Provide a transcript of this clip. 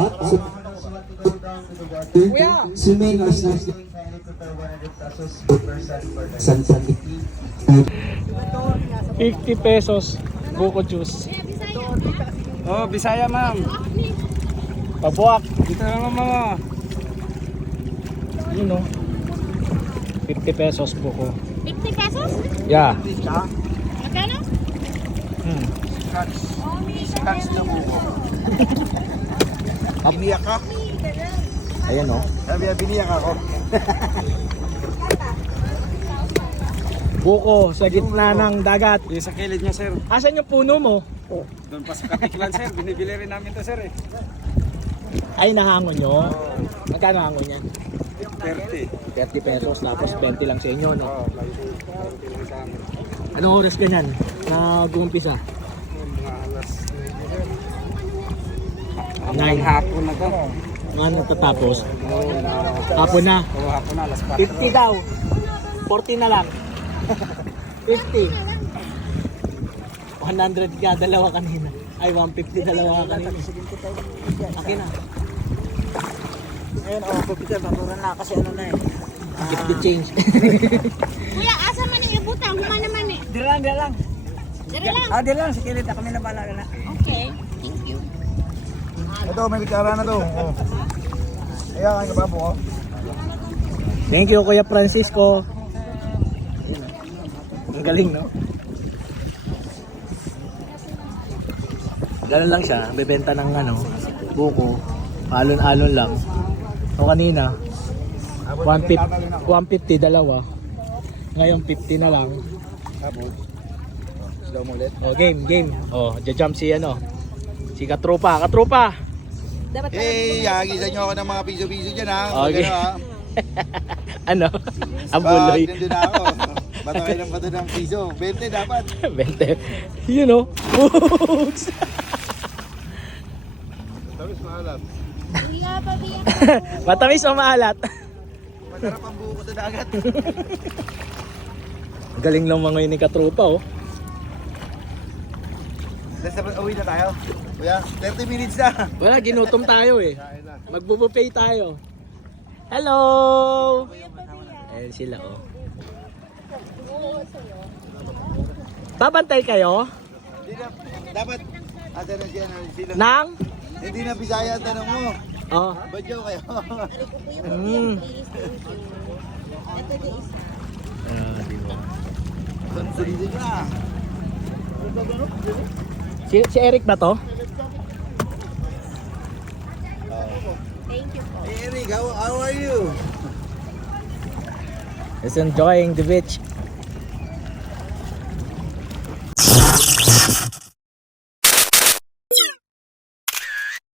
At swimming is not San 50 pesos buko juice. Oh, Bisaya ma'am. Pabuak. Dito naman mama. Yun o. 50 pesos buko. 50 pesos? Yeah. Magkano? Kaks na buko. Biniyak ka? Ayan o. Sabi na biniyak ako. Buko sa gitna ng dagat. Yung sa kilid niya sir. Asan yung puno mo? Doon pa sa Katiklan sir. Binibili rin namin to sir eh. Ay, nahangon nyo. Magkano hangon yan? 30. 30 pesos tapos 20 lang sa inyo, no? Oh, lang sa amin. Anong oras ganyan? Nag-uumpisa? Mga alas. Nine. Hapon na to. Ano natatapos? Hapon na. Oo, hapon na. Alas 4. 50 daw. 40 na lang. 50. 100 ka, dalawa kanina. Ay, 150 dalawa kanina. Akin na. Ayun, oh, pupita, maturan na kasi ano na eh. Keep the change. Kuya, asa man yung ibutang? Huma naman eh. Dila lang. Dire lang. Ah, dila lang, si Kilit, kami na bala na. Okay. Thank you. Ito, may likara na to. Oh. Ayan, kain ka ba buko? Thank you, Kuya Francisco. Ang galing, no? Ganun lang siya, bebenta ng ano, buko. Alon-alon lang. O kanina, 150 dalawa. Ngayon 50 na lang. Tapos, slow mo ulit. O game. O, jump si ano. Si Katropa. Hey, hagisan nyo ako ng mga piso-piso dyan ha. Okay. Magano, ha? Ano? Ang buloy. Nandun na ako. Bato kayo ng bato ng piso. 20 dapat. 20. You know. Boots. Tapos maalat. Kuya, pabiyak. Matamis o maalat? Masarap ang buko sa dagat. Galing lang mga yun ni Katropa, oh. Uwi na tayo. Kuya, 30 minutes na. Wala, ginutom tayo eh. Magbubuffet tayo. Hello! Ayan sila, oh. Babantay kayo? Hindi na, dapat, asa na siya, sila. Nang? Hindi na Bisaya ang tanong mo. Oh. Badyaw kayo. Mm. Diba? Sulitin mo na. Si Eric ba to? Thank you po. Hey Eric, how are you? Is enjoying the beach.